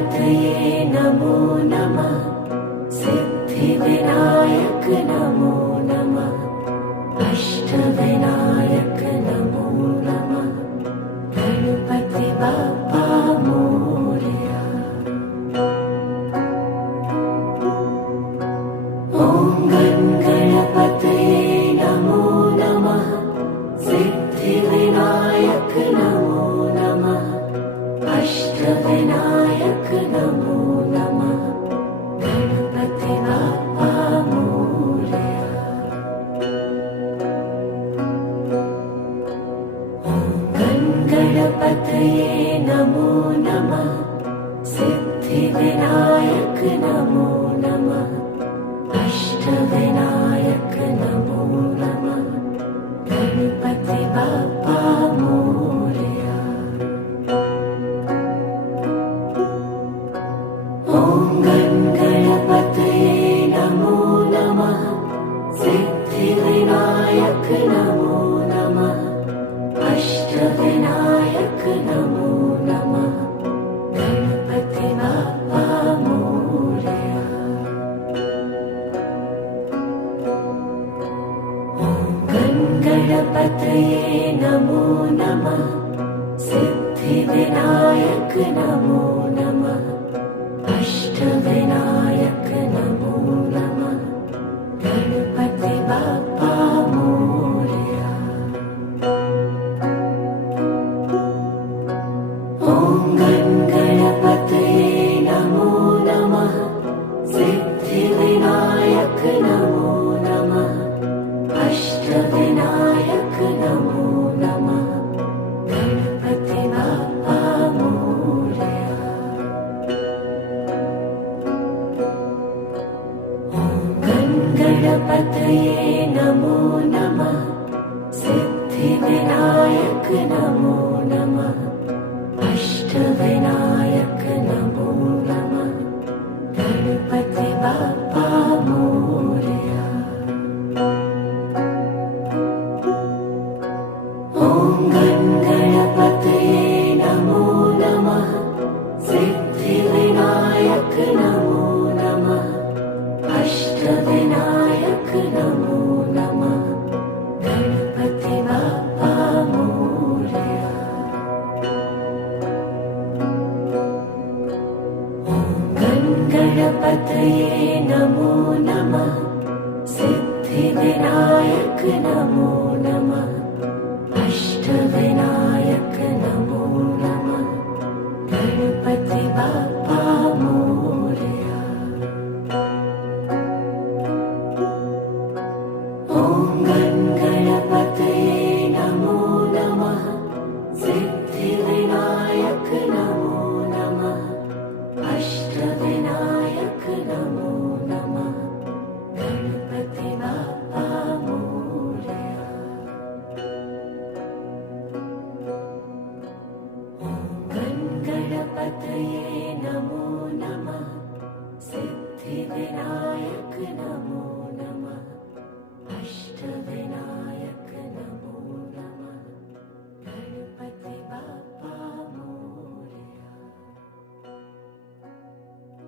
गणपतये नमो नमः। सिद्धिविनायक नमो नमः। अष्टविनायक नमो नमः। गणपति बाप्पा मोरया। ॐ गणपतये नमो नमः। सिद्धिविनायक नमो नमः। अष्टविनायक नमो नमः। गणपति बाप्पा मोरया। ॐ गणपतये नमो नमः। सिद्धिविनायक नमो नमः। अष्टविनायक नमो नमः। गणपति बाप्पा मोरया। ॐ गणपतये नमो नमः। सिद्धिविनायक नमो नमः। अष्टविनायक नमो नमः। गणपति बाप्पा मोरया। ॐ गणपतये नमो नमः। सिद्धिविनायक नमो नमः। अष्टविनायक नमो नमः। गणपति बाप्पा मोरया। ॐ गणपतये नमो नमः। सिद्धिविनायक नमो नमः। अष्टविनायक नमो नमः। गणपति बाप्पा मोरया। ॐ गणपतये नमो नमः। सिद्धिविनायक नमो नमः। अष्टविनायक नमो नमः। गणपति बाप्पा मोरया। ॐ गणपतये नमो नमः। सिद्धिविनायक नमो नमः। अष्टविनायक नमो नमः। गणपति बाप्पा मोरया। ॐ गणपतये नमो नमः। सिद्धिविनायक नमो नमः। अष्टविनायक नमो नमः। गणपति बाप्पा मोरया। ॐ गणपतये नमो नमः। सिद्धिविनायक नमो नमः। अष्टविनायक नमो नमः। गणपति बाप्पा मोरया। ॐ गणपतये नमो नमः। सिद्धिविनायक नमो